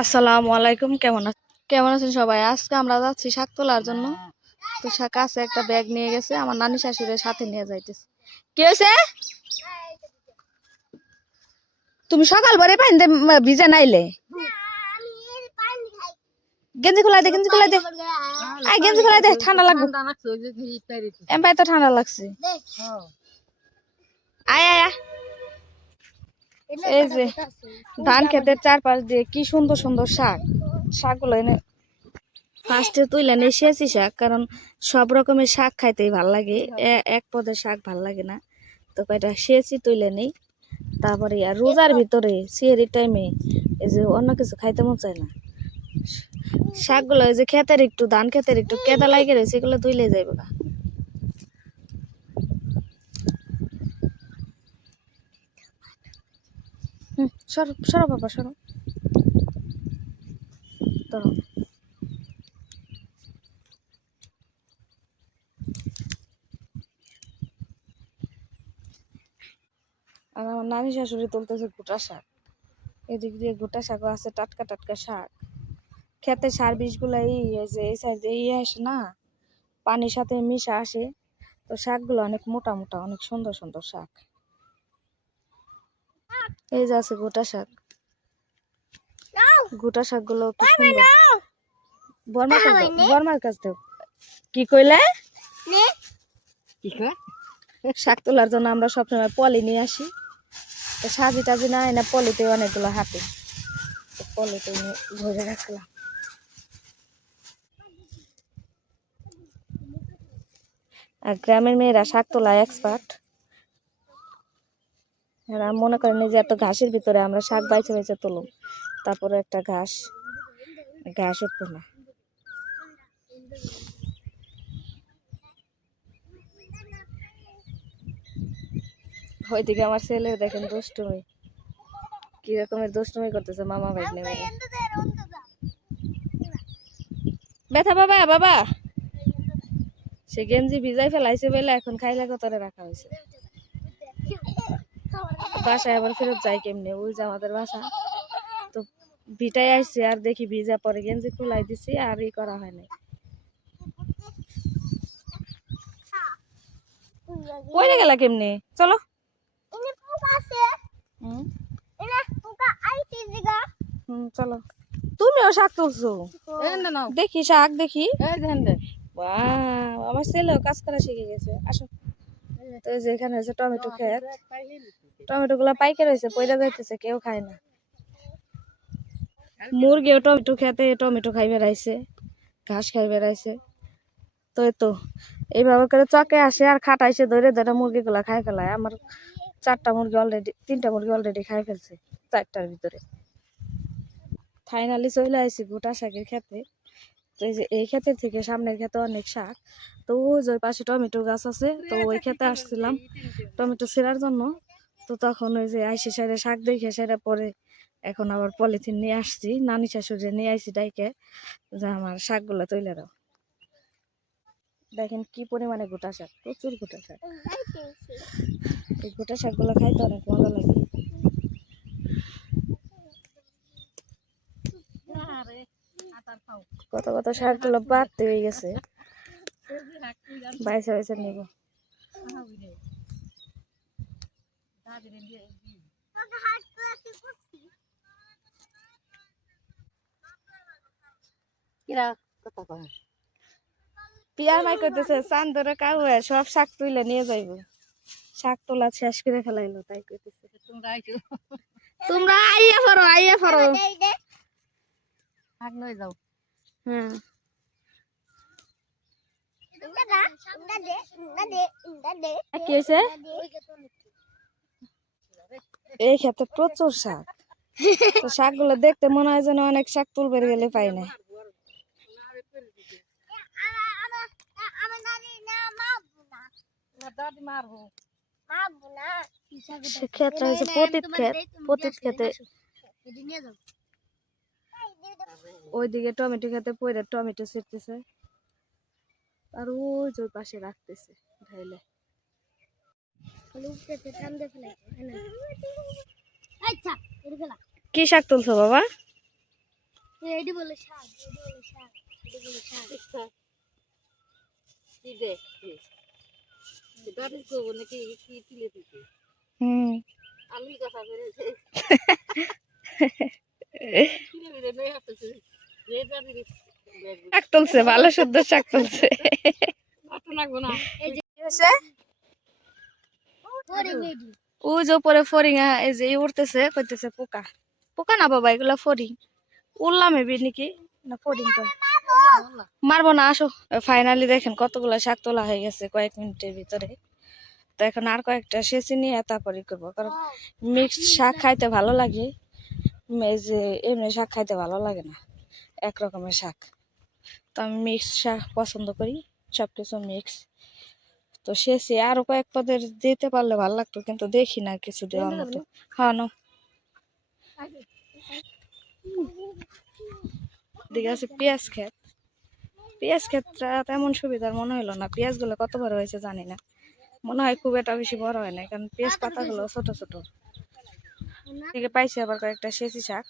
আসসালামু আলাইকুম। কেমন আছেন সবাই? আজকে আমরা যাচ্ছি শাক তোলার জন্য। তো শাক আছে, একটা ব্যাগ নিয়ে গেছে, আমার নানি শাশুড়ির সাথে নিয়ে যাইতেছে। কি হয়েছে? তুমি সকাল ভরে পানি ভিজা নাইলে? গেঞ্জি খোলা দে, গেঞ্জি খোলা দে, আই গেঞ্জি খোলা দে, ঠান্ডা লাগবে। এমবাই তো ঠান্ডা লাগছে। আয় আয় আয়। এই যে ধান ক্ষেতের চারপাশ দিয়ে কি সুন্দর সুন্দর শাক, শাকগুলো এনে ফার্স্টে তুইলে নিয়ে সেচি শাক, কারণ সব রকমের শাক খাইতেই ভাল লাগে, এক পদের শাক ভাল লাগে না। তো কয়টা সেচি তুইলে নেই, তারপরে আর রোজার ভিতরে সিয়ারির টাইমে এই যে অন্য কিছু খাইতে মন চায় না, শাকগুলো এই যে ক্ষেতের একটু ধান ক্ষেতের একটু কেদা লাগে রয়েছে, এগুলো তুইলে যাইব না। সরো সরো বাবা সরো। তো আর আমার নানি শাশুড়ি তুলতেছে গোটা শাক, এদিক দিয়ে গোটা শাকও আছে, টাটকা টাটকা শাক। খেতে সার বিষ গুলা এই যে এই সাইড দিয়ে ইয়ে আসে না, পানির সাথে মিশা আসে। তো শাকগুলো অনেক মোটা মোটা, অনেক সুন্দর সুন্দর শাক। এই যে আছে গোটা শাক, গোটা শাক গুলো কি সুন্দর। বর্মার কাছ থেকে কি কইলে? শাক তোলার জন্য আমরা সবসময় পলি নিয়ে আসি, তো সাজি টাজি না এনে পলিতে অনেকগুলো হাতে, পলিতে ভরে রাখলাম। আর গ্রামের মেয়েরা শাক তোলা এক্সপার্ট। এরা মনে করেন যে এত ঘাসের ভিতরে আমরা শাক বাইছে বাইছে তুলুম, তারপরে একটা ঘাস উঠবো না। ওইদিকে আমার ছেলে দেখেন দুষ্টুমি, কি রকমের দুষ্টুমি করতেছে মামা ভাই নেবে। ব্যথা বাবা বাবা, সে গেঞ্জি ভিজাই ফেলাইছে বলে এখন খাইলে কতরে রাখা হয়েছে। বাসায় আবার ফেরত যাই কেমনে, ওই যে আমাদের বাসা, তো ভিটাই আসছে আর দেখি ভিজা পরে গেঞ্জি খুলাই দিছি আর ই করা হয় নাই। কইরে গেলা কেমনে? চলো। চলো। তুমিও শাক তুলছো? দেখি শাক দেখি। আমার ছেলেও কাজ করা শিখে গেছে। আসো। তো এই যে এখানে হচ্ছে টমেটো ক্ষেত, টমেটো গুলা পাইকার হয়েছে, পয়লা যাইতেছে, কেউ খায় না। মুরগিও টমেটো খেতে টমেটো খাই বেড়াইছে, ঘাস খাই বেড়াইছে। তো তো এইভাবে করে চকে আসে আর খাটাইছে, ধরে ধরে মুরগি গুলা খাই ফেলায়। আমার তিনটা মুরগি অলরেডি খাই ফেলছে 4টার ভিতরে। ফাইনালি চলে আসছি গোটা শাকের খেতে। তো এই যে এই ক্ষেতের থেকে সামনের ক্ষেতে অনেক শাক, তো ওই যে পাশে টমেটো গাছ আছে, তো ওই ক্ষেতে আসছিলাম টমেটো ছিঁড়ার জন্য। তো তখন ওই যে আইসে সাইডে শাক দেখে সেটা পরে এখন আবার পলিথিন নিয়ে আসছি, নানি শাশুড়ি নিয়ে আইসি ডাইকে যে আমার শাকগুলো তুলে দাও। দেখেন কি পরিমাণে গোটা শাক, প্রচুর গোটা শাক। এই গোটা শাকগুলো খাইতে অনেক মজা লাগে। কত কত শাকগুলো বাড়তে হয়ে গেছে, বাইসে বাইসে নিব। পিয়ার মাই করতেছে চান ধরে কাউ সব শাক তুলে নিয়ে যাইব, শাক তোলা শেষ করে ফেলাইলো, তাই করতেছে তোমরা আইয়া পড়ো আইয়া পড়ো শাক লয়ে যাও। হ্যাঁ কি হয়েছে? এই ক্ষেত্রে প্রচুর শাক, তো শাকগুলো দেখতে মনে হয় যেন অনেক শাক তুলবে গেলে পাই না। ক্ষেতটা হচ্ছে পতিত ক্ষেত, পতিত ক্ষেতে ওইদিকে টমেটো খেতে পড়ে টমেটো ছিটতেছে, আর ওই যে পাশে রাখতেছে ঢাইলে। কি শাক তুলছো বাবা? এডি বলে শাক, এডি বলে শাক, এডি বলে শাক। কি দেখছি দাদু কো নাকি কি তুলে দিতে আলু গাছা বেরেছে তুলে দিতে নেই আসছে যে দাদি শাক তুলছে, ভালো সুন্দর শাক তুলছে। কত লাগবে না এই যে কি হয়েছে? ফরিং এডি ও যে উপরে ফড়িং, এই যে উড়তেছে, কইতেছে পোকা। পোকা না বাবা, এগুলা ফড়িং। উড়লাম এবি নাকি না ফড়িং কয়। মারবো না, আসো। ফাইনালি দেখেন কতগুলা শাক তোলা হয়ে গেছে কয়েক মিনিটের ভিতরে। তো এখন আর কয়েকটা সেচে নিয়ে তারপরে করবো, কারণ মিক্সড শাক খাইতে ভালো লাগে। এই যে এমনি শাক খাইতে ভালো লাগে না, এক রকমের শাক। তো আমি মিক্সড শাক পছন্দ করি, সবকিছু মিক্স। তো সেচে আরো কয়েক পদের দিতে পারলে ভালো লাগতো, কিন্তু দেখি না কিছু দেওয়ার মতো। হ্যাঁ নো, দিকে আছে পেঁয়াজ ক্ষেত। পেঁয়াজ ক্ষেতটা তেমন সুবিধার মনে হলো না। পেঁয়াজ গুলো কত বড় হয়েছে জানি না, মনে হয় খুব একটা বেশি বড় হয় না, কারণ পেঁয়াজ পাতাগুলো ছোট ছোট। এদিকে পাইছি আবার কয়েকটা সেচি শাক।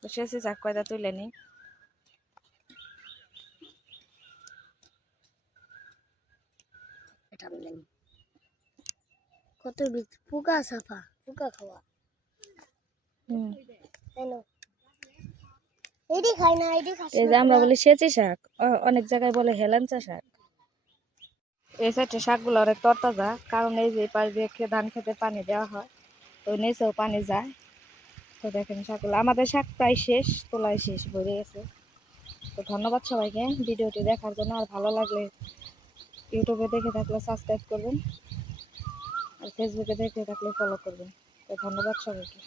তো সেচি শাক কয়টা তুলে নি। এটা বলেন কত বীজ পোকা সাফা পোকা খাওয়া হ্যালো এডি খাই না এডি খাস এই যে আমরা বলি সেচি শাক, অনেক জায়গায় বলে হেলেঞ্চা শাক। এই সাইডে শাকগুলো অনেক তরতাজা, কারণ এই যে পাশ দিয়ে ধান খেতে পানি দেওয়া হয়, তো নিচেও পানি যায়। তো দেখেন শাকগুলো, আমাদের শাক প্রায় শেষ, তোলাই শেষ, ভরে গেছে। তো ধন্যবাদ সবাইকে ভিডিওটি দেখার জন্য। আর ভালো লাগলে ইউটিউবে দেখে থাকলে সাবস্ক্রাইব করবেন, আর ফেসবুকে দেখে থাকলে ফলো করবেন। তো ধন্যবাদ সবাইকে।